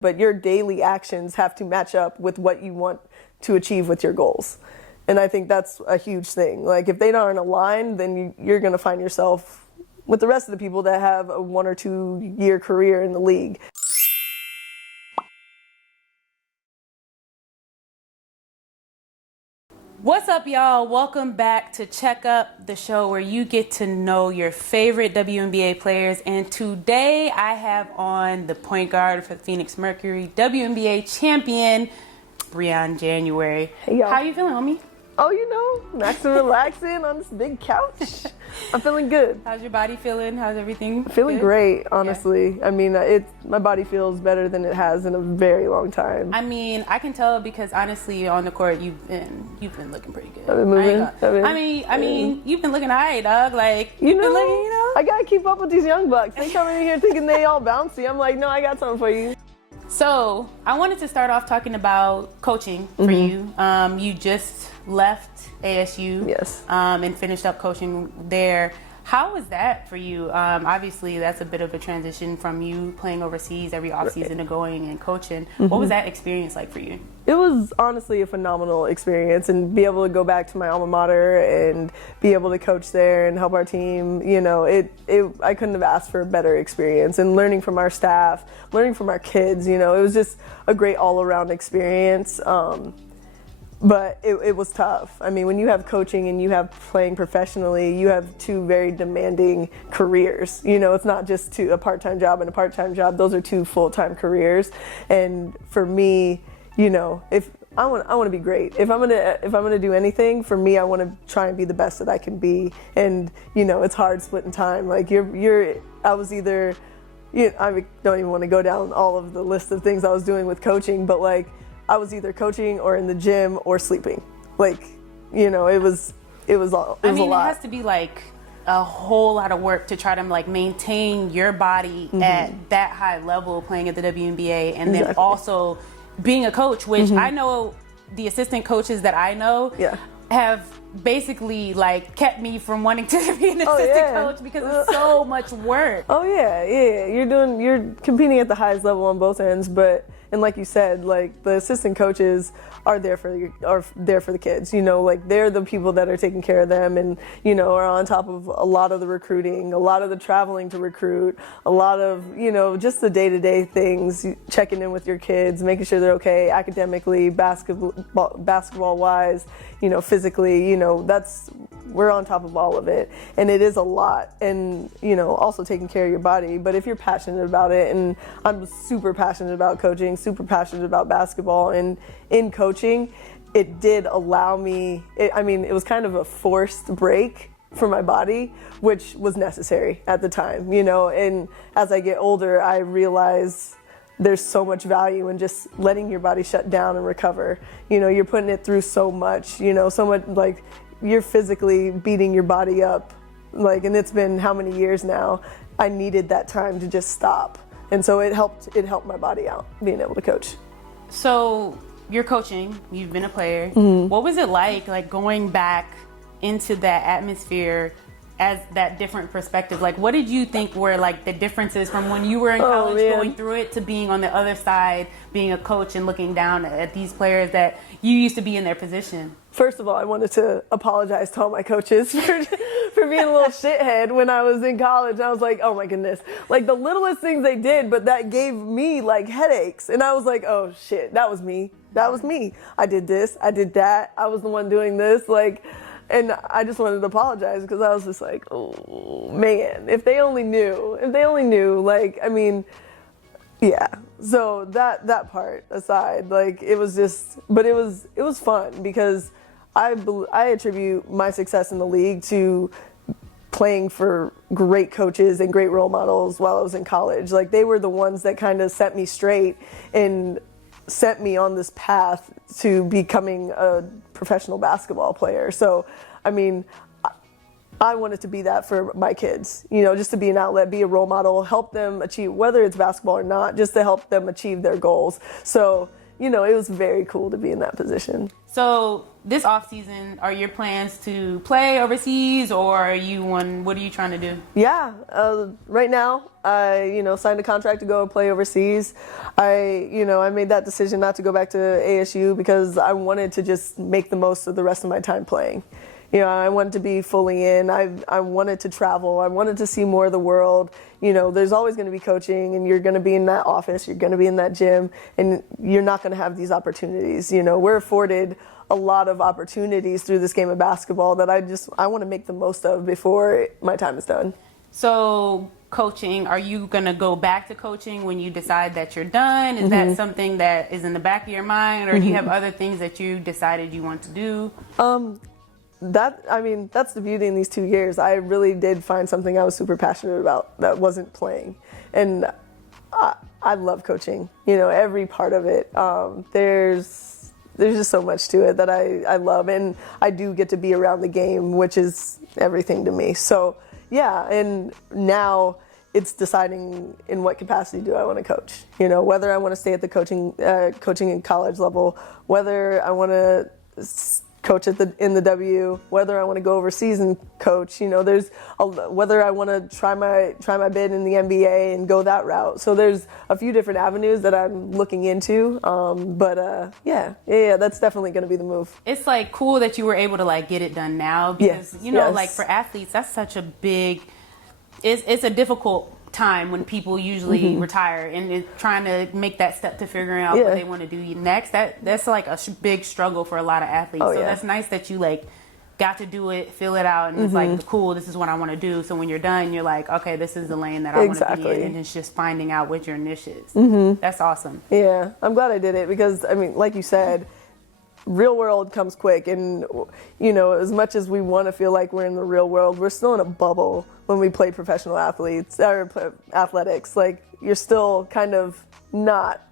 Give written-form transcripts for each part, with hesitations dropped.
but your daily actions have to match up with what you want to achieve with your goals. And I think that's a huge thing. Like, if they aren't aligned, then you're going to find yourself with the rest of the people that have a 1 or 2 year career in the league. What's up, y'all? Welcome back to Check Up, the show where you get to know your favorite WNBA players. And today I have on the point guard for the Phoenix Mercury, WNBA champion, Briann January. Hey, y'all. How you feeling, homie? Oh, you know, maxing relaxing on this big couch. I'm feeling good. How's your body feeling? How's everything? Feeling good? great, honestly. Yeah. I mean, my body feels better than it has in a very long time. I mean, I can tell because honestly, on the court, you've been looking pretty good. I've been moving. I mean, you've been looking alright, dog. Like, you know, I gotta keep up with these young bucks. They come in here thinking they all bouncy. I'm like, no, I got something for you. So I wanted to start off talking about coaching for you. You just left ASU, yes, and finished up coaching there. How was that for you? Obviously, that's a bit of a transition from you playing overseas every offseason to going and coaching. What was that experience like for you? It was honestly a phenomenal experience, and be able to go back to my alma mater and be able to coach there and help our team. You know, I couldn't have asked for a better experience. And learning from our staff, learning from our kids, you know, it was just a great all-around experience. But it was tough. I mean, when you have coaching and you have playing professionally, you have two very demanding careers. You know, it's not just a part-time job and a part-time job. Those are two full-time careers. And for me, you know, if I want to be great. If I'm gonna do anything, for me, I want to try and be the best that I can be. And you know, it's hard splitting time. Like I was either, I don't even want to go down all of the list of things I was doing with coaching, but like, I was either coaching or in the gym or sleeping. Like, you know, it was a lot. It has to be like a whole lot of work to try to like maintain your body at that high level playing at the WNBA, and then also being a coach, which I know the assistant coaches that I know have basically like kept me from wanting to be an assistant coach because it's so much work. Oh yeah. You're competing at the highest level on both ends, and like you said, like the assistant coaches are there for the kids. You know, like they're the people that are taking care of them, and you know, are on top of a lot of the recruiting, a lot of the traveling to recruit, a lot of, you know, just the day-to-day things, checking in with your kids, making sure they're okay academically, basketball wise, you know, physically. You know, we're on top of all of it, and it is a lot. And you know, also taking care of your body. But if you're passionate about it, and I'm super passionate about coaching, super passionate about basketball, and in coaching, it did allow me, it was kind of a forced break for my body, which was necessary at the time, you know. And as I get older, I realize there's so much value in just letting your body shut down and recover. You know, you're putting it through so much, you know, so much, like you're physically beating your body up, like, and it's been how many years now. I needed that time to just stop. And so it helped my body out, being able to coach. So you're coaching, you've been a player. What was it like going back into that atmosphere as that different perspective? Like, what did you think were like the differences from when you were in college going through it to being on the other side, being a coach and looking down at these players that you used to be in their position? First of all, I wanted to apologize to all my coaches for being a little shithead when I was in college. I was like, oh my goodness. Like the littlest things they did, but that gave me like headaches. And I was like, oh shit, that was me. That was me. I did this, I did that. I was the one doing this. Like, and I just wanted to apologize because I was just like, oh man, if they only knew, like, I mean, yeah. So that part aside, like it was fun because I attribute my success in the league to playing for great coaches and great role models while I was in college. Like they were the ones that kind of set me straight and sent me on this path to becoming a professional basketball player. So, I mean, I wanted to be that for my kids, you know, just to be an outlet, be a role model, help them achieve, whether it's basketball or not, just to help them achieve their goals. So you know, it was very cool to be in that position. So this off season, are your plans to play overseas, or what are you trying to do? Yeah, right now I, you know, signed a contract to go play overseas. I made that decision not to go back to ASU because I wanted to just make the most of the rest of my time playing. You know, I wanted to be fully in. I wanted to travel. I wanted to see more of the world. You know, there's always going to be coaching, and you're going to be in that office, you're going to be in that gym, and you're not going to have these opportunities. You know, we're afforded a lot of opportunities through this game of basketball that I want to make the most of before my time is done. So coaching, are you going to go back to coaching when you decide that you're done? Is that something that is in the back of your mind, or do you have other things that you decided you want to do? That's the beauty in these 2 years. I really did find something I was super passionate about that wasn't playing. And I love coaching, you know, every part of it. There's just so much to it that I love, and I do get to be around the game, which is everything to me. So yeah, and now it's deciding in what capacity do I want to coach. You know, whether I want to stay at the coaching in college level, whether I want to coach in the W, whether I want to go overseas and coach. You know, whether I want to try my bid in the NBA and go that route. So there's a few different avenues that I'm looking into. Yeah, that's definitely going to be the move. It's like cool that you were able to like get it done now, because like for athletes, that's such a big. It's a difficult time when people usually retire and trying to make that step to figuring out what they want to do next. That's like a big struggle for a lot of athletes. That's nice that you like got to do it, fill it out, and it's like cool, this is what I want to do. So when you're done, you're like, okay, this is the lane that I want to be in, and it's just finding out what your niche is. That's awesome. Yeah, I'm glad I did it because I mean, like you said, real world comes quick, and you know, as much as we want to feel like we're in the real world, we're still in a bubble when we play professional athletics. Like, you're still kind of not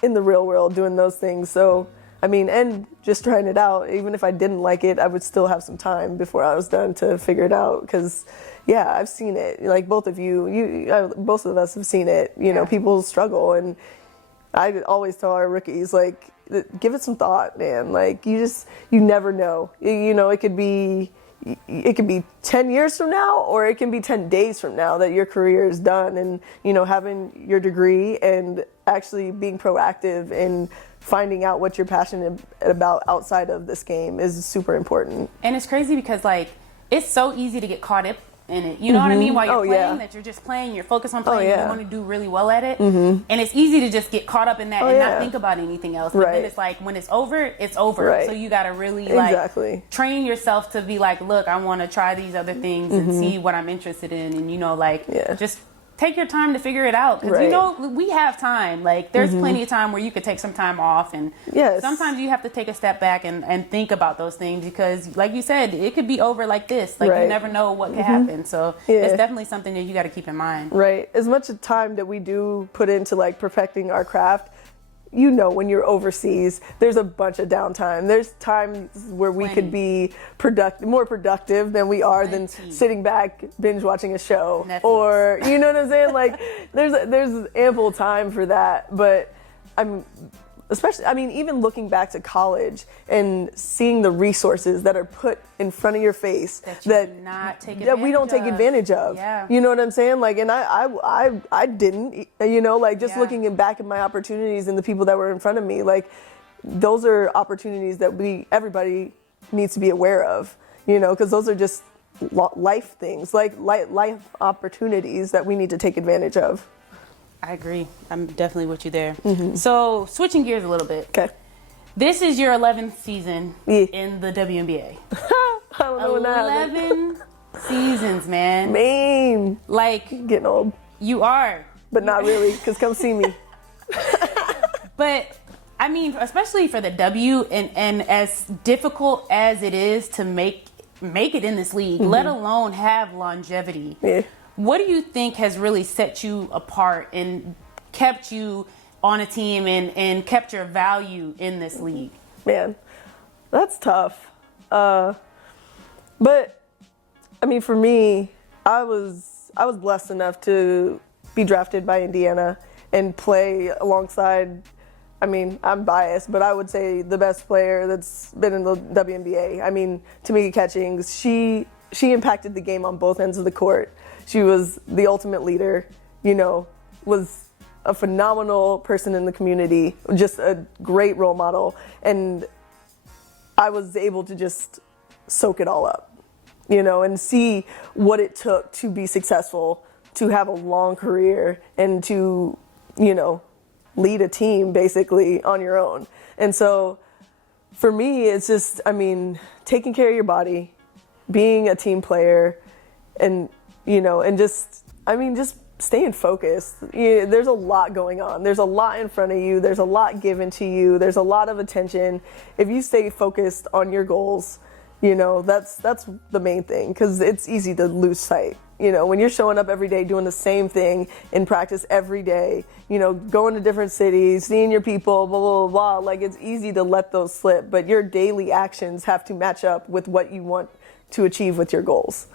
in the real world doing those things. So I mean, and just trying it out, even if I didn't like it, I would still have some time before I was done to figure it out. Because yeah, I've seen it. Like both of both of us have seen it. You know, people struggle, and I always tell our rookies, like, give it some thought, man. Like, you never know. You know, it could be 10 years from now, or it can be 10 days from now that your career is done. And, you know, having your degree and actually being proactive and finding out what you're passionate about outside of this game is super important. And it's crazy because, like, it's so easy to get caught up in it. You know what I mean? While you're playing, that you're just playing, you're focused on playing, you want to do really well at it. And it's easy to just get caught up in that and not think about anything else. But then it's like, when it's over, it's over. So you got to really like train yourself to be like, look, I want to try these other things and see what I'm interested in. And, you know, like, just take your time to figure it out. Because, you know, we have time. Like, there's plenty of time where you could take some time off. And sometimes you have to take a step back and think about those things. Because, like you said, it could be over like this. Like, you never know what could happen. So it's definitely something that you got to keep in mind. Right. As much time that we do put into, like, perfecting our craft, you know, when you're overseas, there's a bunch of downtime. There's times where we could be more productive than we are than sitting back binge watching a show. Netflix. Or, you know what I'm saying? Like, there's ample time for that. But even looking back to college and seeing the resources that are put in front of your face that we don't take advantage of. Yeah. You know what I'm saying? Like, and I didn't, you know, like, just looking back at my opportunities and the people that were in front of me, like, those are opportunities that everybody needs to be aware of, you know, because those are just life things, like life opportunities that we need to take advantage of. I agree. I'm definitely with you there. So, switching gears a little bit. Okay. This is your 11th season in the WNBA. I don't know 11 seasons, man. Man. Like, getting old. You are. But not really, because come see me. But, I mean, especially for the W, and as difficult as it is to make it in this league, let alone have longevity. Yeah. What do you think has really set you apart and kept you on a team and kept your value in this league? Man, that's tough. But I mean, for me, I was blessed enough to be drafted by Indiana and play alongside I mean, I'm biased, but I would say the best player that's been in the WNBA. I mean, Tamika Catchings, she impacted the game on both ends of the court. She was the ultimate leader, was a phenomenal person in the community, just a great role model. And I was able to just soak it all up, and see what it took to be successful, to have a long career, and to, lead a team basically on your own. And so for me, it's just, taking care of your body, being a team player, and, and just staying focused. There's a lot going on. There's a lot in front of you. There's a lot given to you. There's a lot of attention. If you stay focused on your goals, that's the main thing, because it's easy to lose sight. When you're showing up every day doing the same thing in practice every day, going to different cities, seeing your people, blah, blah, blah, like it's easy to let those slip, but your daily actions have to match up with what you want to achieve with your goals.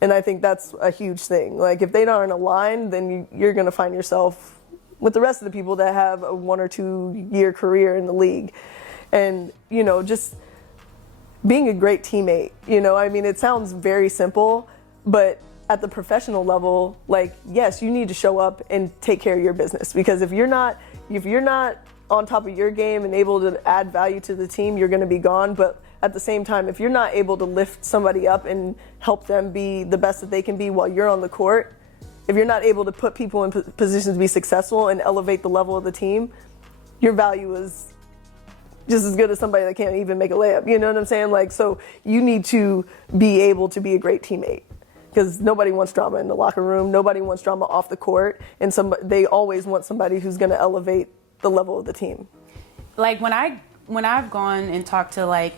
And I think that's a huge thing. Like if they aren't aligned, then you're going to find yourself with the rest of the people that have a 1 or 2 year career in the league. And, just being a great teammate, it sounds very simple, but at the professional level, like, yes, you need to show up and take care of your business, because if you're not on top of your game and able to add value to the team, you're going to be gone. But at the same time, if you're not able to lift somebody up and help them be the best that they can be while you're on the court, if you're not able to put people in positions to be successful and elevate the level of the team, your value is just as good as somebody that can't even make a layup. You know what I'm saying? Like, so you need to be able to be a great teammate, because nobody wants drama in the locker room. Nobody wants drama off the court. And they always want somebody who's going to elevate the level of the team. Like when I've gone and talked to like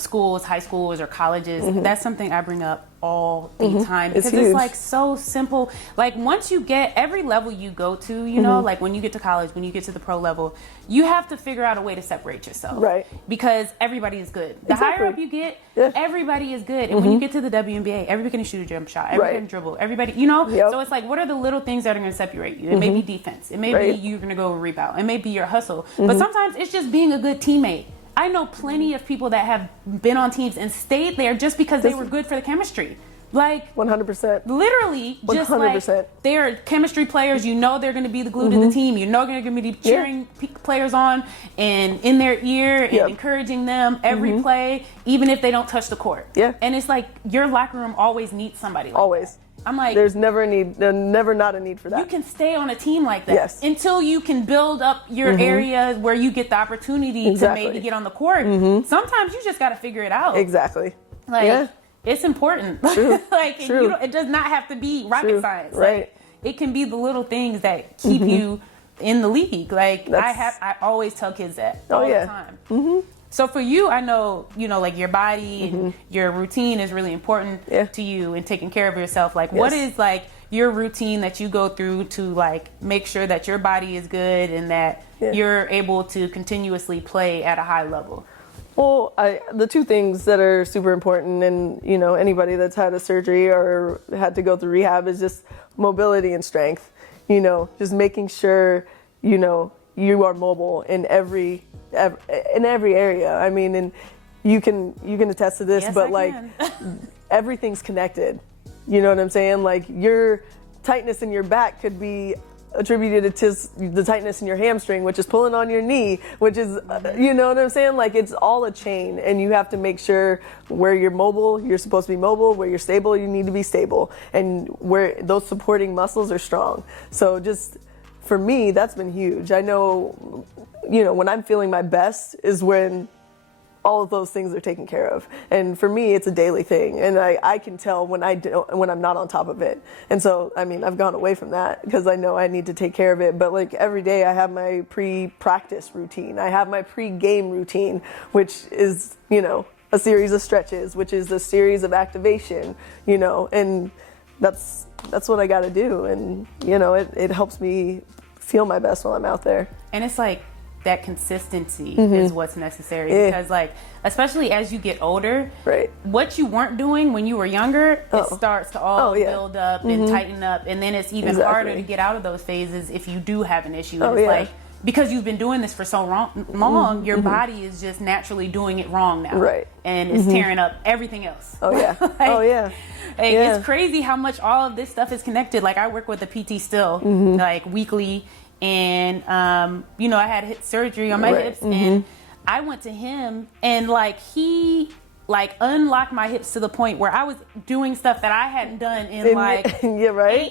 schools, high schools, or colleges, that's something I bring up all the time, because it's like so simple. Like once you get every level you go to, like when you get to college, when you get to the pro level, you have to figure out a way to separate yourself. Right. Because everybody is good. The higher up you get, everybody is good. And when you get to the WNBA, everybody can shoot a jump shot. Everybody can dribble. Everybody, So it's like, what are the little things that are going to separate you? It may be defense. It may be you're going to go rebound. It may be your hustle. But sometimes it's just being a good teammate. I know plenty of people that have been on teams and stayed there just because they were good for the chemistry. Like 100%. Literally, 100%. just like they're chemistry players. They're going to be the glue to the team. They're going to be cheering players on and in their ear and encouraging them every play, even if they don't touch the court. Yeah. And it's like your locker room always needs somebody like always. That. I'm like, there's never not a need for that. You can stay on a team like that until you can build up your area where you get the opportunity to maybe get on the court. Sometimes you just got to figure it out. Exactly. Like, it's important. True. Like, True. It does not have to be rocket science. Right. Like, it can be the little things that keep you in the league. Like, I always tell kids that all the time. So for you, I know, like your body and your routine is really important to you, and taking care of yourself. Like, what is like your routine that you go through to like make sure that your body is good and that you're able to continuously play at a high level? Well, the two things that are super important, and anybody that's had a surgery or had to go through rehab, is just mobility and strength. Just making sure you are mobile in every area. I mean, and you can attest to this, but like everything's connected. You know what I'm saying? Like your tightness in your back could be attributed to the tightness in your hamstring, which is pulling on your knee, which is, you know what I'm saying? Like it's all a chain, and you have to make sure where you're mobile, you're supposed to be mobile, where you're stable, you need to be stable, and where those supporting muscles are strong. So just for me, that's been huge. I know, when I'm feeling my best is when all of those things are taken care of. And for me, it's a daily thing. And I can tell when I'm not on top of it. And so, I've gone away from that because I know I need to take care of it. But like every day I have my pre-practice routine. I have my pre-game routine, which is, a series of stretches, which is a series of activation, and that's what I got to do. And, it helps me feel my best while I'm out there. And it's like, that consistency is what's necessary because like, especially as you get older, what you weren't doing when you were younger, it starts to all build up and tighten up. And then it's even harder to get out of those phases if you do have an issue. And it's like, because you've been doing this for so long, your body is just naturally doing it wrong now. Right. And it's tearing up everything else. Oh, yeah. Like, it's crazy how much all of this stuff is connected. Like, I work with a PT still, like, weekly. And, I had hip surgery on my hips. And I went to him, and, like, he... like unlocked my hips to the point where I was doing stuff that I hadn't done in 8,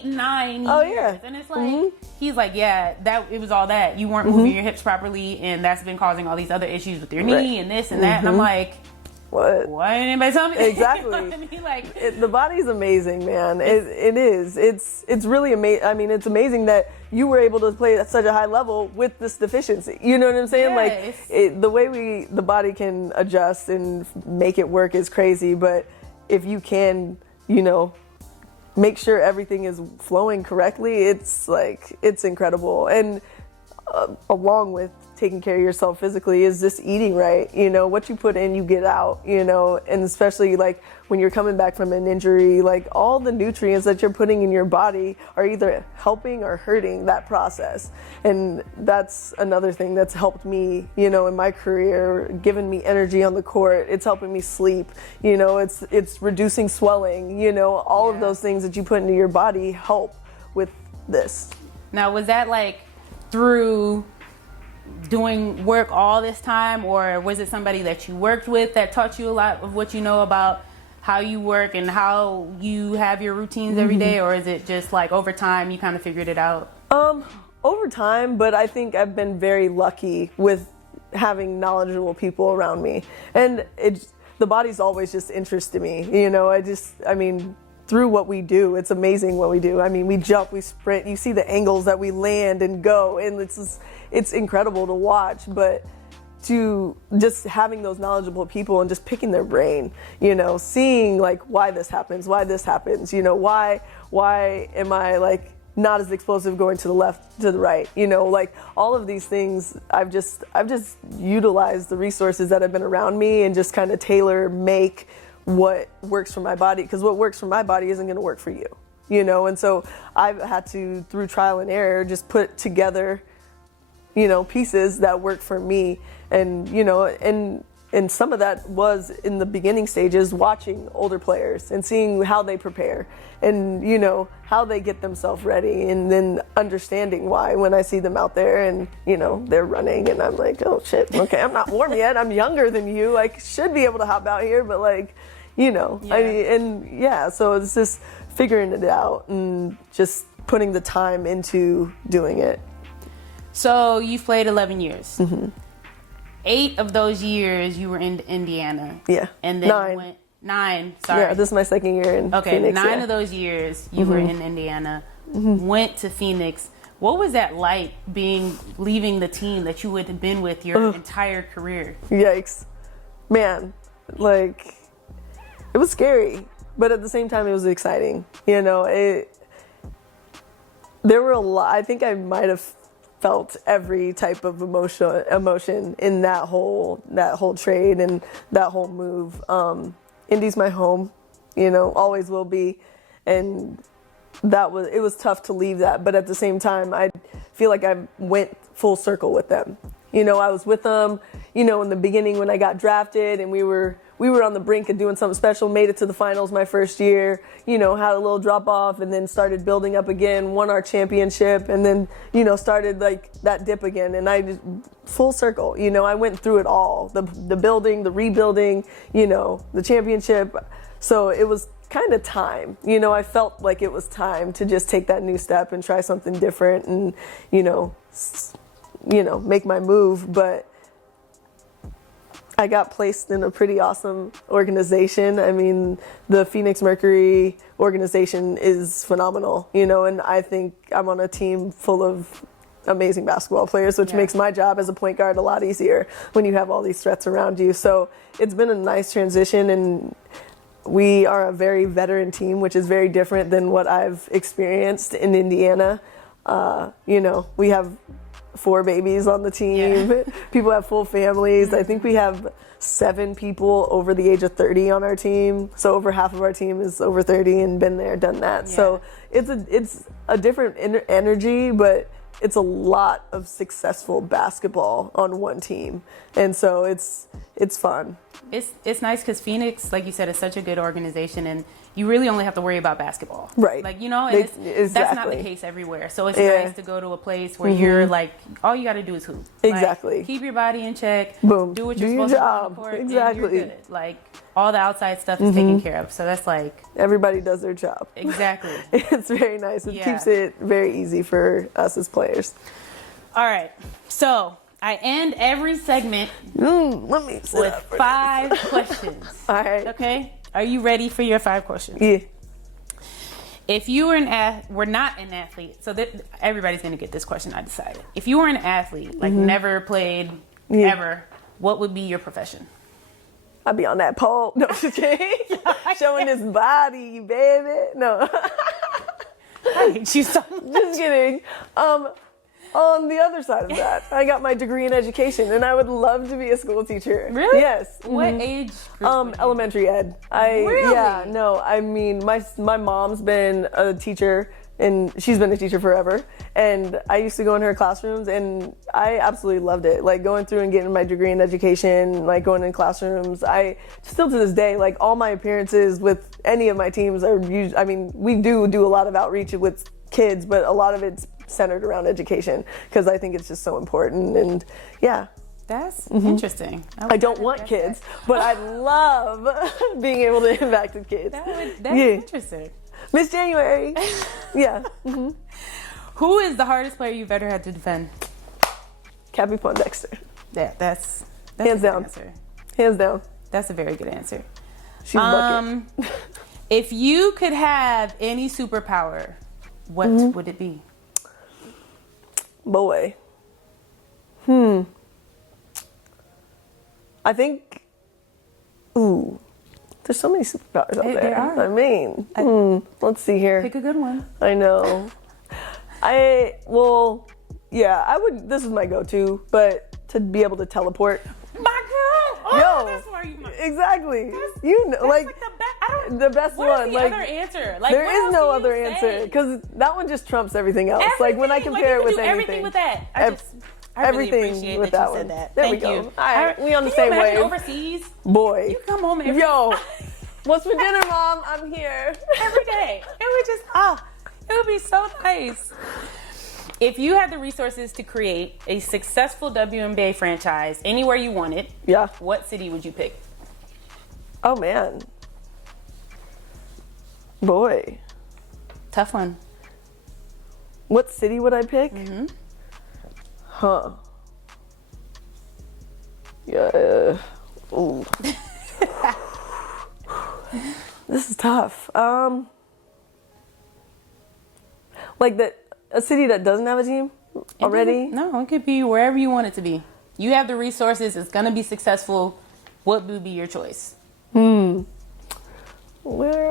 9 years. And it's like, he's like, that it was all that. You weren't moving your hips properly, and that's been causing all these other issues with your knee and this and that. And I'm like, what? Why didn't anybody tell me? Exactly. You know what I mean? Like, the body's amazing, man. It is. It's really amazing. I mean, it's amazing that you were able to play at such a high level with this deficiency. You know what I'm saying? Like, the way the body can adjust and make it work is crazy. But if you can, make sure everything is flowing correctly, it's incredible. And along with taking care of yourself physically is just eating right. What you put in, you get out, and especially like when you're coming back from an injury, like all the nutrients that you're putting in your body are either helping or hurting that process. And that's another thing that's helped me, in my career, giving me energy on the court. It's helping me sleep, it's reducing swelling, all of those things that you put into your body help with this. Now, was that like through doing work all this time, or was it somebody that you worked with that taught you a lot of what you know about how you work and how you have your routines every day, or is it just like over time you kind of figured it out? Over time, but I think I've been very lucky with having knowledgeable people around me, and the body's always just interested me. Through what we do, it's amazing what we do. I mean, we jump, we sprint, you see the angles that we land and go, and it's incredible to watch. But to just having those knowledgeable people and just picking their brain, seeing like why this happens, why am I like not as explosive going to the left, to the right, like all of these things. I've just utilized the resources that have been around me and just kind of tailor make what works for my body, because what works for my body isn't going to work for you, and so I've had to, through trial and error, just put together pieces that work for me. And and some of that was in the beginning stages, watching older players and seeing how they prepare and how they get themselves ready, and then understanding why when I see them out there and they're running and I'm like, oh shit, okay, I'm not warm yet, I'm younger than you, I should be able to hop out here, but so it's just figuring it out and just putting the time into doing it. So you've played 11 years. 8 of those years you were in Indiana. Yeah. And then 9, sorry. Yeah, this is my second year in Phoenix. 9 of those years you were in Indiana, went to Phoenix. What was that like, leaving the team that you would have been with your entire career? Yikes. Man, like, it was scary, but at the same time it was exciting. There were a lot, I think I might have felt every type of emotion in that whole trade and that whole move. Indy's my home, always will be, and it was tough to leave that, but at the same time I feel like I went full circle with them. I was with them, in the beginning when I got drafted, and we were on the brink of doing something special, made it to the finals my first year, had a little drop off, and then started building up again, won our championship, and then, started like that dip again. And I just, full circle, I went through it all, the building, the rebuilding, the championship. So it was kind of time, I felt like it was time to just take that new step and try something different and, make my move. But I got placed in a pretty awesome organization. I mean, the Phoenix Mercury organization is phenomenal, and I think I'm on a team full of amazing basketball players, which makes my job as a point guard a lot easier when you have all these threats around you. So it's been a nice transition, and we are a very veteran team, which is very different than what I've experienced in Indiana. We have 4 babies on the team. Yeah. People have full families. I think we have 7 people over the age of 30 on our team. So over half of our team is over 30 and been there, done that. Yeah. So it's a different energy, but it's a lot of successful basketball on one team, and so it's fun. It's nice because Phoenix, like you said, is such a good organization, and you really only have to worry about basketball. Right. Like, you know, and Exactly. that's not the case everywhere. So it's nice to go to a place where you're like, all you got to do is hoop. Exactly. Like, keep your body in check. Boom. Do what you're Do your supposed to do on job. the court. Exactly. And you're good. Like, all the outside stuff is taken care of. So that's like... Everybody does their job. Exactly. It's very nice. It keeps it very easy for us as players. All right. So I end every segment Let me sit with up for 5 questions. All right. Okay? Are you ready for your 5 questions? Yeah. If you were were not an athlete, so that everybody's going to get this question, I decided. If you were an athlete, like never played ever, what would be your profession? I'd be on that pole. No, just kidding. Showing his body, baby. No. I hate you so much. Just kidding. On the other side of that, I got my degree in education, and I would love to be a school teacher. Really? Yes. What age group? Elementary ed. Really? Yeah. No. I mean, my mom's been a teacher, and she's been a teacher forever. And I used to go in her classrooms, and I absolutely loved it. Like going through and getting my degree in education, like going in classrooms. I still to this day, like all my appearances with any of my teams are usually. I mean, we do a lot of outreach with kids, but a lot of it's centered around education because I think it's just so important. And yeah. That's interesting. I don't want kids, but I love being able to impact the kids. That's interesting. Miss January. Yeah. Who is the hardest player you've ever had to defend? Cappy Pondexter. Yeah, that's hands a good down. answer. Hands down. That's a very good answer. She's bucket. If you could have any superpower, what would it be? Boy. I think. Ooh. There's so many superpowers out there. There are. I mean, let's see here. Pick a good one. I know. I would. This is my go-to, but to be able to teleport. My girl. Oh, Yo, that's where you. Exactly. That's like the best Where's one. the Like other answer? Like there what is else no do other you answer say? because that one just trumps everything else. Everything. Like when I compare it with do anything. Everything with that. I really everything appreciate with that that you said one. that. There Thank we go. you. All right, we on the Can same you imagine wave. overseas? Boy. You come home every Yo, what's for dinner, Mom? I'm here. every day. It would just it would be so nice. If you had the resources to create a successful WNBA franchise anywhere you wanted, what city would you pick? Oh man. Boy. Tough one. What city would I pick? Huh. Yeah. Ooh. This is tough. Like a city that doesn't have a team already? No, it could be wherever you want it to be. You have the resources. It's going to be successful. What would be your choice? Where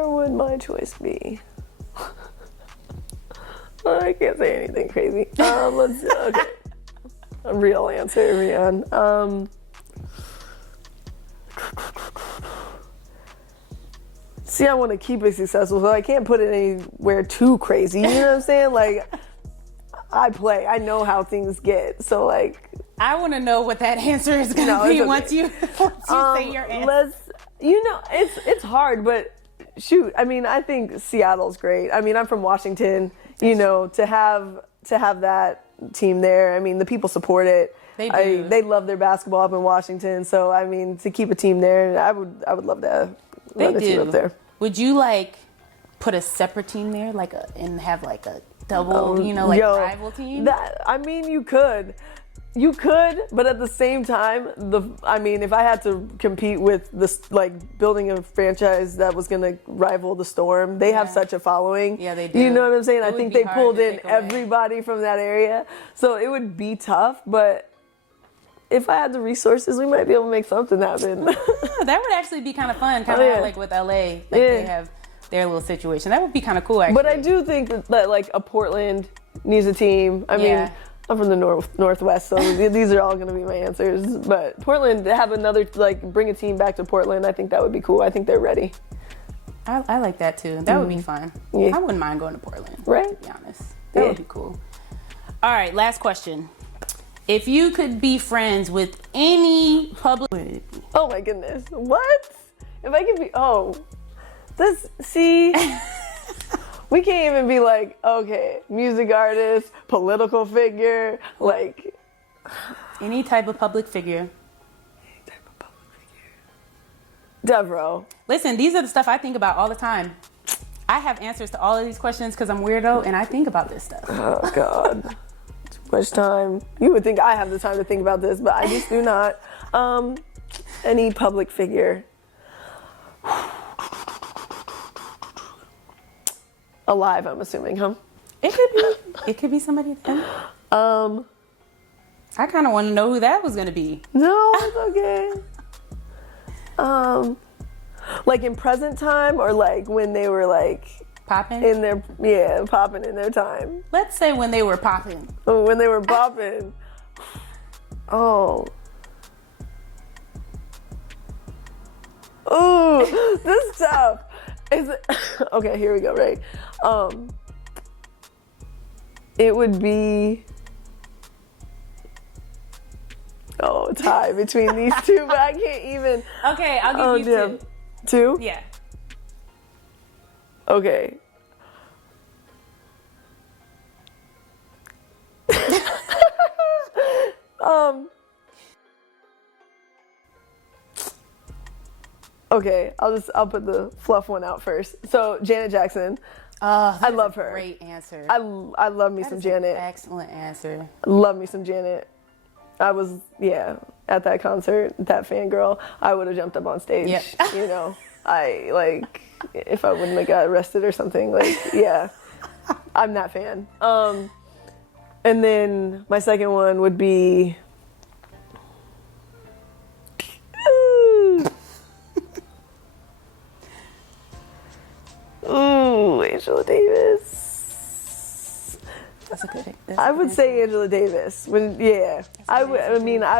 would my choice be? I can't say anything crazy. Let's okay. A real answer, Briann. See, I want to keep it successful, so I can't put it anywhere too crazy. You know what I'm saying? Like, I know how things get. So, like, I want to know what that answer is going to be once you say your answer. It's hard, but shoot, I mean, I think Seattle's great. I mean, I'm from Washington. You know, to have that team there. I mean, the people support it. They do. They love their basketball up in Washington. So, I mean, to keep a team there, I would love to run a team up there. Would you like put a separate team there, and have like a double, rival team? I mean, you could, but at the same time, if I had to compete with this, like building a franchise that was going to rival the Storm, they have such a following. Yeah, they do. You know what I'm saying? I think they pulled in take away. everybody from that area, so it would be tough. But if I had the resources, we might be able to make something happen. That would actually be kind of fun, like with LA, they have their little situation. That would be kind of cool, actually. But I do think that like a Portland needs a team. I mean, I'm from the Northwest, so these are all going to be my answers. But Portland, have another, bring a team back to Portland. I think that would be cool. I think they're ready. I like that too. That would be fun. Yeah. I wouldn't mind going to Portland. Right? To be honest, that would be cool. All right, last question. If you could be friends with any public... Oh my goodness. What? If I could be... Oh. This... See... We can't even be like, okay, music artist, political figure, like... Any type of public figure. Any type of public figure. Devereaux. Listen, these are the stuff I think about all the time. I have answers to all of these questions because I'm weirdo and I think about this stuff. Oh, God. Too much time. You would think I have the time to think about this, but I just do not. Any public figure. Alive, I'm assuming, huh? It could be. It could be somebody then. I kind of want to know who that was going to be. No, it's okay. Like in present time or like when they were like... Popping? In their... Yeah, popping in their time. Let's say when they were popping. Oh, when they were popping. Oh. Ooh, this stuff. Is it... Okay, here we go, right? It would be... Oh, tie between these two, but I can't even... Okay, I'll give you damn. two. Two? Yeah. Okay. Okay, I'll put the fluff one out first. So Janet Jackson. I love her. Great answer. I love me some Janet. Excellent answer. Love me some Janet. I was, at that concert, that fangirl, I would have jumped up on stage. Yep. You know, if I wouldn't have got arrested or something, I'm that fan. And then my second one would be, Angela Davis. That's a good. I would say Angela Davis. I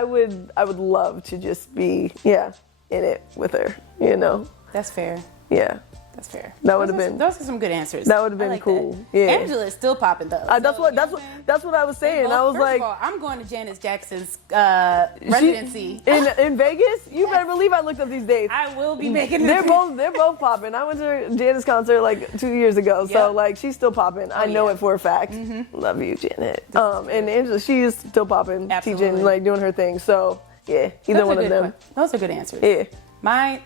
would love to just be in it with her. You know. That's fair. Yeah. That's fair. That would have been. Those are some good answers. That would have been cool. That. Yeah. Angela is still popping though. That's what I was saying. I was First of all, I'm going to Janet Jackson's residency in Vegas. You better believe I looked up these dates. I will be making. They're both popping. I went to Janet's concert 2 years ago, so she's still popping. I know it for a fact. Mm-hmm. Love you, Janet. And Angela, she is still popping, teaching, doing her thing. So either one of them. Those are good answers. Yeah. My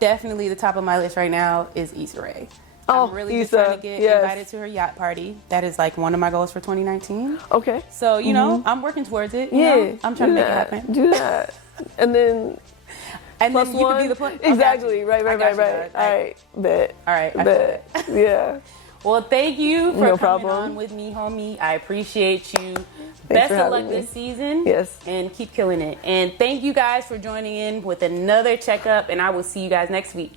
definitely the top of my list right now is Issa Rae. Oh, I'm really just trying to get invited to her yacht party. That is one of my goals for 2019. Okay. So, you know, I'm working towards it. You know? I'm trying to make it happen. Do that. And then plus then you one. could be the plus. Exactly. Right. All right. Bet. All right. Bet. Yeah. Well, thank you for coming on with me, homie. I appreciate you. Best of luck this season. Yes. And keep killing it. And thank you guys for joining in with another checkup. And I will see you guys next week.